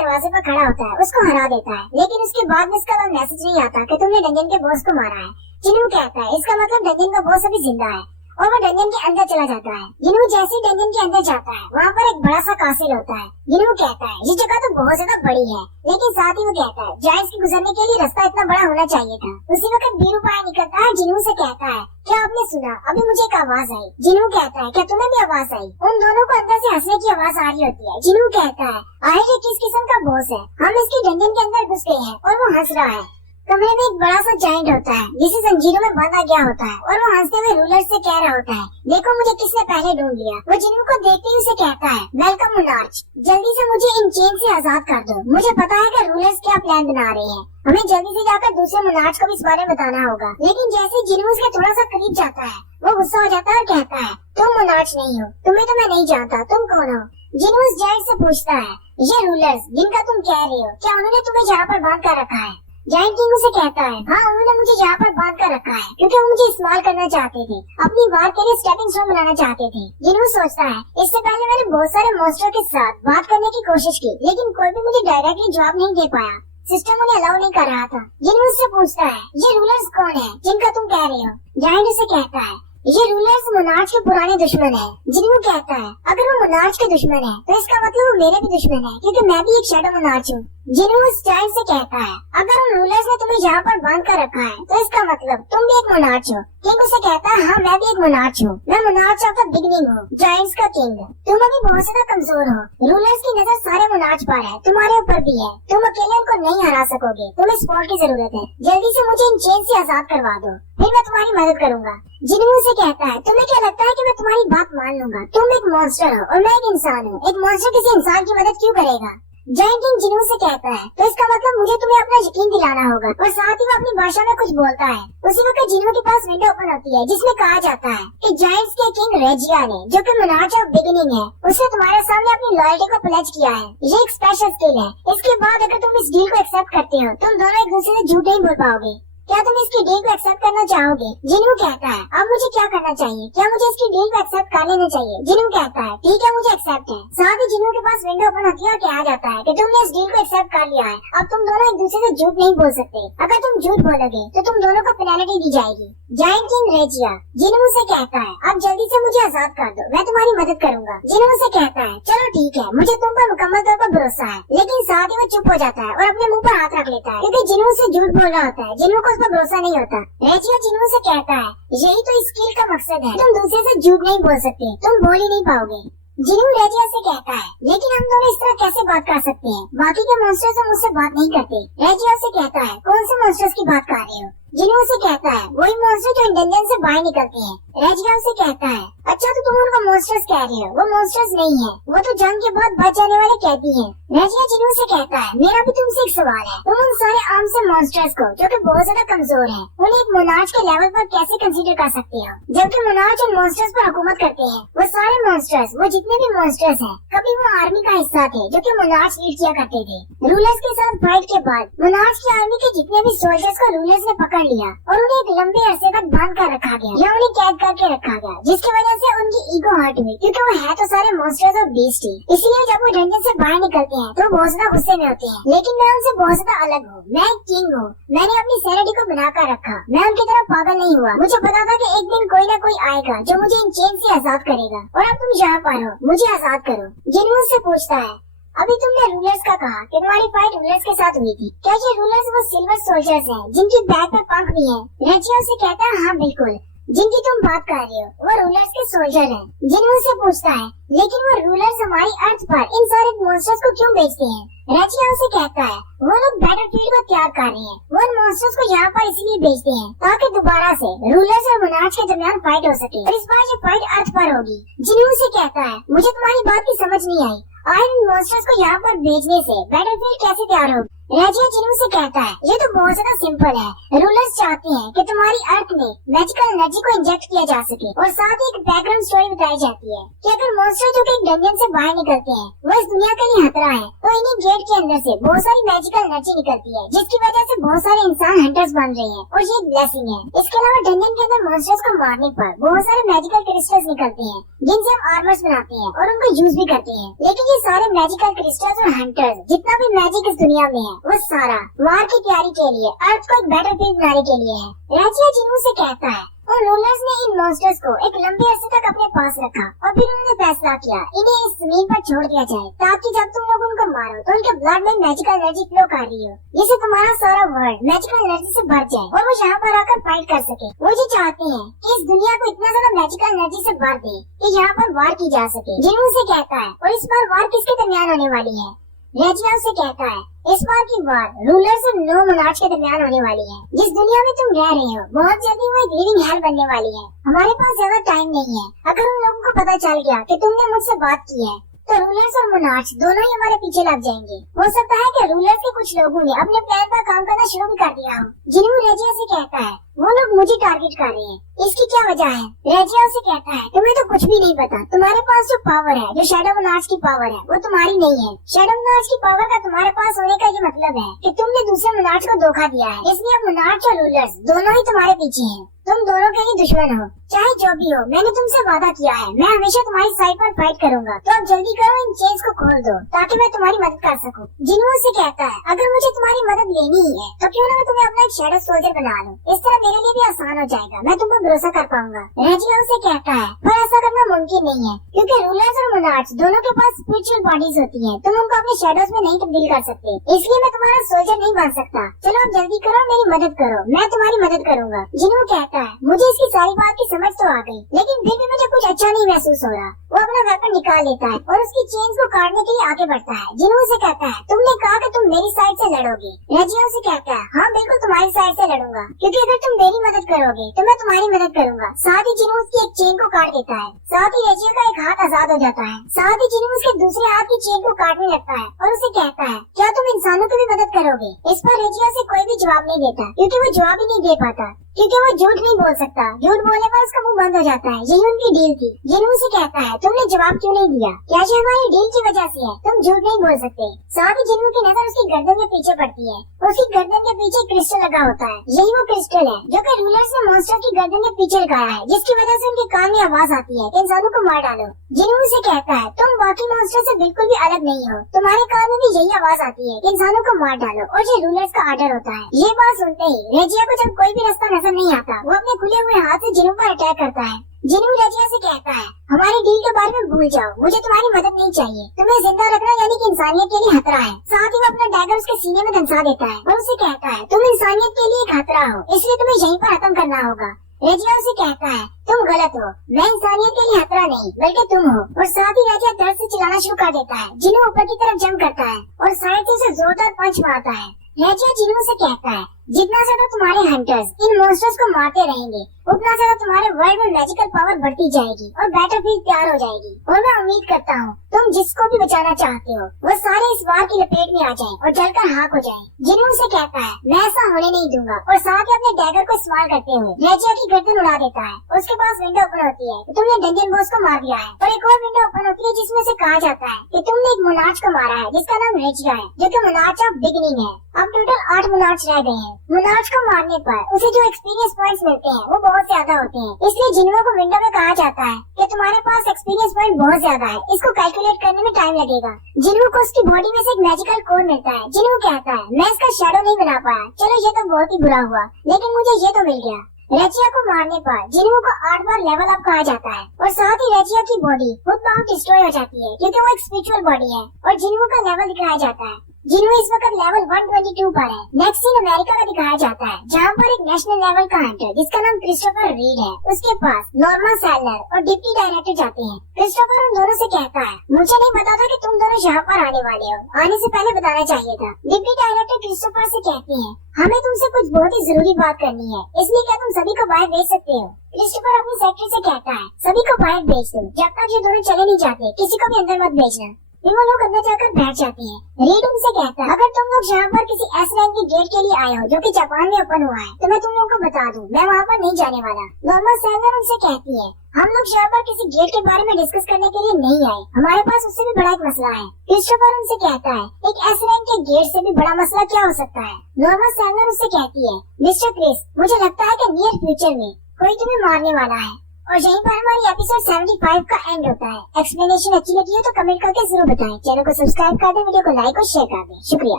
दरवाजे पर खड़ा होता है उसको हरा देता है, लेकिन उसके बाद में इसका मैसेज नहीं आता कि तुमने डंजन के बॉस को मारा है। जिन्हू कहता है इसका मतलब डंजन का बॉस अभी जिंदा है और वो डंजन के अंदर चला जाता है। जिन्हू जैसे ही डंजन के अंदर जाता है वहाँ पर एक बड़ा सा कासिल होता है। जिन्हू कहता है ये जगह तो बहुत ज्यादा बड़ी है, लेकिन साथ ही वो कहता है जायंट्स के गुजरने के लिए रास्ता इतना बड़ा होना चाहिए था। उसी वक्त बीरू बाहर निकलता है, जिन्हू से कहता है क्या आपने सुना, अभी मुझे एक आवाज आई। जिन्हू कहता है क्या तुम्हें भी आवाज आई? उन दोनों को अंदर से हंसने की आवाज आ रही होती है। जिन्हू कहता है आखिर किस किस्म का बॉस है, हम इसकी डंजन के अंदर घुस गए हैं और वो हंस रहा है। कमरे में एक बड़ा सा जायंट होता है जिसे जंजीरों में बांधा गया होता है और वो हंसते हुए रूलर से कह रहा होता है देखो मुझे किसने पहले ढूंढ लिया। वो जिन्हू को देखते ही उसे कहता है वेलकम मोनार्च, जल्दी से मुझे इन चेन से आजाद कर दो। मुझे पता है कि रूलर्स क्या प्लान बना रहे हैं, हमें जल्दी से जाकर दूसरे मोनार्च को भी इस बारे में बताना होगा। लेकिन जैसे जिन्हू उसके थोड़ा सा करीब जाता है वो गुस्सा हो जाता है और कहता है तुम मोनार्च नहीं हो, तुम्हें तो मैं नहीं जानता, तुम कौन हो? जिन्हू उस जायंट से पूछता है ये रूलर्स जिनका तुम कह रहे हो, क्या उन्होंने तुम्हें यहाँ पर बांध कर रखा है? जायंट किंग उसे कहता है हाँ उन्होंने मुझे यहाँ पर बांध कर रखा है क्योंकि वो मुझे इस्तेमाल करना चाहते थे, अपनी वार के लिए स्टेपिंग स्टोन बनाना चाहते थे। जिन्हू सोचता है इससे पहले मैंने बहुत सारे मॉन्स्टर के साथ बात करने की कोशिश की, लेकिन कोई भी मुझे डायरेक्टली जवाब नहीं दे पाया, सिस्टम उन्हें अलाउ नहीं कर रहा था। जिन्हू उससे पूछता है ये रूलर्स कौन है जिनका तुम कह रहे हो? जायंट उसे कहता है ये रूलर्स मोनार्च के पुराने दुश्मन है। जिन्हू कहता है अगर वो मोनार्च के दुश्मन है तो इसका मतलब वो मेरे भी दुश्मन है क्योंकि मैं भी एक शैडो मोनार्च हूँ। जिन्हू उस जायंट से कहता है अगर उन रूलर्स ने तुम्हें यहाँ पर बांध कर रखा है तो इसका मतलब तुम भी एक मोनार्च हो। किंग उसे कहता है हाँ मैं भी एक मोनार्च हूँ, मैं मोनार्च ऑफ द बिगिनिंग हूँ, जायंट्स का किंग। तुम अभी बहुत ज्यादा कमजोर हो, रूलर्स की नजर सारे मोनार्च पर है, तुम्हारे ऊपर भी है, तुम अकेले उनको नहीं हरा सकोगे, तुम्हें सपोर्ट की जरूरत है, जल्दी से मुझे इन चेन से आजाद करवा दो, फिर मैं तुम्हारी मदद करूंगा। जिन्हू से कहता है तुम्हें क्या लगता है कि मैं तुम्हारी बात मान लूंगा? तुम एक मॉन्स्टर हो और मैं एक इंसान हूँ, एक मॉन्स्टर किसी इंसान की मदद क्यों करेगा? जायंट किंग जिन्हू से कहता है तो इसका मतलब मुझे तुम्हें अपना यकीन दिलाना होगा, और साथ ही वो अपनी भाषा में कुछ बोलता है। उसी वक्त जिन्हू के पास विंडो ओपन होती है जिसमें कहा जाता है कि जायंट्स के किंग रेजिया ने, जो कि मोनार्च ऑफ बिगिनिंग है, उसने तुम्हारे सामने अपनी लॉयल्टी को प्लेज किया है। ये एक स्पेशल स्किल है, इसके बाद अगर तुम इस डील को एक्सेप्ट करते हो तुम दोनों एक दूसरे से झूठ नहीं बोल पाओगे। क्या तुम इसकी डील को एक्सेप्ट करना चाहोगे? जिन्हू कहता है अब मुझे क्या करना चाहिए, क्या मुझे इसकी डील को एक्सेप्ट कर लेना चाहिए? जिन्हू कहता है ठीक है मुझे एक्सेप्ट है। साथ ही जिन्हू के पास विंडो ओपन होती है और कहा जाता है कि तुमने इस डील को एक्सेप्ट कर लिया है, अब तुम दोनों एक दूसरे से झूठ नहीं बोल सकते, अगर तुम झूठ बोलोगे तो तुम दोनों को पेनल्टी दी जाएगी। जायंट किंग रेजिया जिन्हू से कहता है अब जल्दी से मुझे आजाद कर दो, मैं तुम्हारी मदद करूंगा। जिन्हू से कहता है चलो ठीक है, मुझे तुम पर मुकम्मल तौर पर भरोसा है, लेकिन साथ ही वो चुप हो जाता है और अपने मुंह पर हाथ रख लेता है क्योंकि जिन्हू से झूठ बोल रहा होता है, जिन्हू को उस पर भरोसा नहीं होता। रेजिया जिन्हू से कहता है यही तो इस स्किल का मकसद है, तुम दूसरे से झूठ नहीं बोल सकते, तुम बोल ही नहीं पाओगे। जिन्हू रेजिया से कहता है लेकिन हम दोनों इस तरह कैसे बात कर सकते हैं, बाकी के मॉन्स्टर्स तो मुझसे बात नहीं करते। रेजिया से कहता है कौन से मॉन्स्टर्स की बात कर रहे हो? जिन्हू से कहता है वही मॉन्स्टर जो इन डंजन से बाहर निकलते हैं। रेजिया से कहता है अच्छा तो तुम उनको मॉन्स्टर्स कह रहे हो, वो मॉन्स्टर्स नहीं है, वो तो जंग के बाद बच जाने वाले कैदी हैं। रेजिया जिन्हू से कहता है मेरा भी तुमसे एक सवाल है, तुम उन सारे आर्म से मॉन्स्टर्स को जो कि बहुत ज्यादा कमजोर हैं, उन्हें एक मोनार्च के लेवल पर कैसे कंसीडर कर सकते हो, जबकि मोनार्च उन मॉन्स्टर्स पर हुकूमत करते हैं? वो सारे मॉन्स्टर्स, वो जितने भी मॉन्स्टर्स हैं, कभी वो आर्मी का हिस्सा थे जो कि मोनार्च लीड किया करते थे। रूलर्स के साथ फाइट के बाद मोनार्च की आर्मी के जितने भी सोल्जर्स को रूलर्स ने पकड़ लिया और उन्हें एक लंबे अरसे तक बांध कर रखा गया या उन्हें कैद करके रखा गया, जिसकी वजह से उनकी ईगो हर्ट हुई क्योंकि वो है तो सारे मॉन्स्टर्स और बीस्ट ही। इसलिए जब वो डंजन से बाहर निकलते हैं तो बहुत ज्यादा गुस्से में होते हैं, लेकिन मैं उनसे बहुत ज्यादा अलग हूँ, मैं एक किंग हूँ, मैंने अपनी सैनिटी को बना कर रखा, मैं उनकी तरह पागल नहीं हुआ। मुझे पता था कि एक दिन कोई ना कोई आएगा जो मुझे इन चेन से आजाद करेगा, और अब तुम यहाँ पर हो, मुझे आजाद करो। जिन्हू से पूछता है अभी तुमने रूलर्स का कहा कि तुम्हारी फाइट रूलर्स के साथ हुई थी, क्या ये रूलर्स वो सिल्वर सोल्जर्स हैं जिनकी बैक पर पंख भी है? रेजिया से कहता है हाँ बिल्कुल, जिनकी तुम बात कर रहे हो वो रूलर्स के सोल्जर हैं। जिन्हू से पूछता है लेकिन वो रूलर्स हमारी अर्थ पर इन सारे मॉन्स्टर्स को क्यों बेचते हैं? रेजिया उसे कहता है वो लोग बैटलफील्ड को तैयार कर रहे हैं, वो इन मॉन्स्टर्स को यहाँ पर इसलिए बेचते हैं ताकि दोबारा से रूलर्स और मोनार्च के दरमियान फाइट हो सके, और इस बार ये फाइट अर्थ पर होगी। जिन्हू से कहता है मुझे तुम्हारी बात की समझ नहीं आई, आखिर इन मॉन्स्टर्स को यहाँ पर भेजने से बैटलफील्ड कैसे तैयार होगी? रेजिया जिन्हू से कहता है ये तो बहुत ज्यादा सिंपल है। रूलर्स चाहते हैं कि तुम्हारी अर्थ में मैजिकल एनर्जी को इंजेक्ट किया जा सके और साथ ही एक बैकग्राउंड स्टोरी बताई जाती है कि अगर मॉन्स्टर जो कि एक डंजन से बाहर निकलते हैं वो इस दुनिया के लिए खतरा है, तो इन्हीं गेट के अंदर से बहुत सारी मैजिकल एनर्जी निकलती है जिसकी वजह से बहुत सारे इंसान हंटर्स बन रहे हैं और ये एक ब्लेसिंग है। इसके अलावा डंजन के अंदर मॉन्स्टर्स को मारने पर बहुत सारे मैजिकल क्रिस्टल्स निकलते हैं जिनसे हम आर्मर्स बनाते हैं और उनको यूज भी करते हैं। लेकिन ये सारे मैजिकल क्रिस्टल्स और हंटर्स जितना भी मैजिक इस दुनिया में है वो सारा वार की तैयारी के लिए, अर्थ को एक बेटर फील्ड बनाने के लिए है। रेजिया जिन्हू से कहता है और रूलर्स ने इन मॉन्स्टर्स को एक लंबे अरसे तक अपने पास रखा और फिर उन्होंने फैसला किया इन्हें इस जमीन पर छोड़ दिया जाए ताकि जब तुम लोग उनको मारो तो उनके ब्लड में मैजिकल एनर्जी फ्लो कर रही हो, जिससे तुम्हारा सारा वर्ल्ड मैजिकल एनर्जी से भर जाए और वो यहाँ पर आकर फाइट कर सके। वो जो चाहते हैं कि इस दुनिया को इतना ज्यादा मैजिकल एनर्जी से भर दे कि यहाँ पर वार की जा सके। जिन्हू से कहता है और इस बार वार किसके दरमियान होने वाली है? रेजिया से कहता है इस बार की वार रूलर्स और नो मोनार्च के दरमियान होने वाली है। जिस दुनिया में तुम रह रहे हो बहुत जल्दी वो एक लिविंग हेल बनने वाली है। हमारे पास ज्यादा टाइम नहीं है। अगर उन लोगों को पता चल गया कि तुमने मुझसे बात की है तो रूलर्स और मोनार्च दोनों ही हमारे पीछे लग जाएंगे। हो सकता है कि रूलर्स के कुछ लोगों ने अपने प्लान पर काम करना शुरू भी कर दिया हो। जिन्हू रेजिया से कहता है वो लोग मुझे टारगेट कर रहे हैं, इसकी क्या वजह है? रेजिया से कहता है तुम्हें तो कुछ भी नहीं पता। तुम्हारे पास जो पावर है, जो शैडो मोनार्च की पावर है, वो तुम्हारी नहीं है। शैडो मोनार्च की पावर का तुम्हारे पास होने का ये मतलब है कि तुमने दूसरे मोनार्च को धोखा दिया है, इसलिए अब मोनार्च और रूलर्स दोनों ही तुम्हारे पीछे हैं। तुम दोनों के ही दुश्मन हो, चाहे जो भी हो। मैंने तुमसे वादा किया है मैं हमेशा तुम्हारी साइड पर फाइट करूंगा, तो अब जल्दी करो, इन चेन्स को खोल दो ताकि मैं तुम्हारी मदद कर सकूं। जिन्हू से कहता है अगर मुझे तुम्हारी मदद लेनी ही है तो क्यों ना मैं तुम्हें अपना एक शैडो सोल्जर बना लूं, इस तरह मेरे लिए भी आसान हो जाएगा, मैं तुम पर भरोसा कर पाऊंगा। रेजिया से कहता है पर ऐसा करना मुमकिन नहीं है क्योंकि रूलर्स और मोनार्च दोनों के पास स्पिरिचुअल बॉडीज होती है, तुम उनको अपने शैडोज में नहीं तब्दील कर सकते, इसलिए मैं तुम्हारा सोल्जर नहीं बन सकता। चलो अब जल्दी करो, मेरी मदद करो, मैं तुम्हारी मदद करूंगा। जिन्हू कहता है मुझे इसकी सारी बात की समझ तो आ गई, लेकिन फिर भी मुझे कुछ अच्छा नहीं महसूस हो रहा। वो अपना वेपन निकाल लेता है और उसकी चेन्स को काटने के लिए आगे बढ़ता है। जिन्हू से कहता है तुमने कहा कि तुम मेरी साइड से लड़ोगे। रेजिया से कहता है हाँ बिल्कुल तुम्हारी साइड से लड़ूंगा, क्योंकि अगर तुम मेरी मदद करोगे तो मैं तुम्हारी मदद करूंगा। साथ ही जिन्हू उसकी एक चेन को काट देता है, साथ ही रेजिया का एक हाथ आजाद हो जाता है। साथ ही जिन्हू उसके दूसरे हाथ की चेन को काटने लगता है और उसे कहता है क्या तुम इंसानों की भी मदद करोगे? इस पर रेजिया से कोई भी जवाब नहीं देता क्योंकि वो जवाब ही नहीं दे पाता, क्योंकि वो झूठ नहीं बोल सकता। झूठ बोलने पर उसका मुंह बंद हो जाता है। यही उनकी डील थी। जिन्हू से कहता है तुमने जवाब क्यों नहीं दिया? क्या ये हमारी डील की वजह से है? तुम झूठ नहीं बोल सकते। साथ ही जिन्हू की नजर उसकी गर्दन के पीछे पड़ती है। उसकी गर्दन के पीछे क्रिस्टल लगा होता है। यही वो क्रिस्टल है जो कि रूलर्स ने मॉन्स्टर की गर्दन के पीछे लगाया है, जिसकी वजह से उनके कान में आवाज आती है कि इंसानों को मार डालो। जिन्हू से कहता है तुम बाकी मॉन्स्टर से बिल्कुल भी अलग नहीं हो, तुम्हारे कान में भी यही आवाज आती है कि इंसानों को मार डालो, और ये रूलर्स का आर्डर होता है। ये बात सुनते ही रेजिया को जब कोई भी रास्ता नजर नहीं आता वो अपने खुले हुए हाथ से जिन्हू पर अटैक करता है। जिन्हू रेजिया से कहता है हमारी डील के बारे में भूल जाओ, मुझे तुम्हारी मदद नहीं चाहिए, तुम्हें जिंदा रखना यानी कि इंसानियत के लिए खतरा है। साथ ही वो अपना डैगर उसके सीने में धंसा देता है और उसे कहता है तुम इंसानियत के लिए खतरा हो, इसलिए तुम्हें यहीं पर खत्म करना होगा। रेजिया उसे कहता है तुम गलत हो, मैं इंसानियत के लिए खतरा नहीं बल्कि तुम हो। और साथ ही रेजिया दर्द से चिल्लाना शुरू कर देता है। जिन्हू ऊपर की तरफ जंप करता है और साइड से उसे जोरदार पंच मारता है। रेजिया जिन्हू से कहता है जितना ज्यादा तुम्हारे हंटर्स इन मॉन्स्टर्स को मारते रहेंगे उतना ज्यादा तुम्हारे वर्ल्ड में मैजिकल पावर बढ़ती जाएगी और बैटलफील्ड तैयार हो जाएगी। और मैं उम्मीद करता हूँ तुम जिसको भी बचाना चाहते हो वो सारे इस वार की लपेट में आ जाएं और जलकर खाक हो जाएं। जिन्हू से कहता है मैं ऐसा होने नहीं दूंगा, और साथ ही अपने डैगर को इस्तेमाल करते हुए रेजिया की गर्दन उड़ा देता है। उसके पास विंडो ओपन होती है कि तुमने डंजन बॉस को मार दिया है, और एक और विंडो ओपन होती है जिसमें से कहा जाता है कि तुमने एक मोनार्च को मारा है जिसका नाम रेजिया है, जो कि मोनार्च ऑफ बिगिनिंग है। अब टोटल 8 मोनार्च रह गए हैं। मोनार्च को मारने पर उसे जो एक्सपीरियंस पॉइंट्स मिलते हैं वो बहुत ज्यादा होते हैं, इसलिए जिन्हू को विंडो में कहा जाता है कि तुम्हारे पास एक्सपीरियंस पॉइंट बहुत ज्यादा है, इसको कैलकुलेट करने में टाइम लगेगा। जिन्हू को उसकी बॉडी में से एक मैजिकल कोड मिलता है। जिन्हू कहता है मैं इसका शैडो नहीं बना पाया, चलो ये तो बहुत ही बुरा हुआ, लेकिन मुझे ये तो मिल गया। रेजिया को मारने पर जिन्हू को 8 बार लेवल अप कहा जाता है, और साथ ही रेजिया की बॉडी खुद बहुत डिस्ट्रॉय हो जाती है क्योंकि वो एक स्पिरिचुअल बॉडी है। और जिन्हू का लेवल दिखाया जाता है। जिन्हू इस वक्त लेवल 122 पर है। नेक्स्ट सीन अमेरिका का दिखाया जाता है जहाँ पर एक नेशनल लेवल का हंटर जिसका नाम क्रिस्टोफर रीड है, उसके पास नॉर्मा सैलर और डिप्टी डायरेक्टर जाते हैं। क्रिस्टोफर उन दोनों से कहता है मुझे नहीं पता था कि तुम दोनों यहाँ पर आने वाले हो, आने से पहले बताना चाहिए था। डिप्टी डायरेक्टर क्रिस्टोफर से कहती है हमें तुमसे कुछ बहुत ही जरूरी बात करनी है, इसलिए क्या तुम सभी को बाहर भेज सकते हो? क्रिस्टोफर अपनी सेक्रेटरी से कहता है सभी को बाहर भेज दो, जब तक ये दोनों चले नहीं जाते किसी को भी अंदर मत भेजना। फिर वो लोग अंदर जाकर बैठ जाते हैं। रीड उनसे कहता है, अगर तुम लोग यहाँ पर किसी एस रैंक के गेट के लिए आए हो जो कि जापान में ओपन हुआ है, तो मैं तुम लोगों को बता दूं, मैं वहाँ पर नहीं जाने वाला। नॉर्मल सैलर उनसे कहती है, हम लोग यहाँ पर किसी गेट के बारे में डिस्कस करने के लिए नहीं आए, हमारे पास उससे भी बड़ा एक मसला है। क्रिस्टोफर उनसे कहता है, एक एस रैंक के गेट से भी बड़ा मसला क्या हो सकता है। नॉर्मल सैलर उससे कहती है, मिस्टर क्रिस, मुझे लगता है कि नियर फ्यूचर में कोई तुम्हें मारने वाला है। और यहीं पर हमारी एपिसोड 75 का एंड होता है। एक्सप्लेनेशन अच्छी लगी हो तो कमेंट करके जरूर बताएं। चैनल को सब्सक्राइब कर दें, वीडियो को लाइक और शेयर कर दें। शुक्रिया।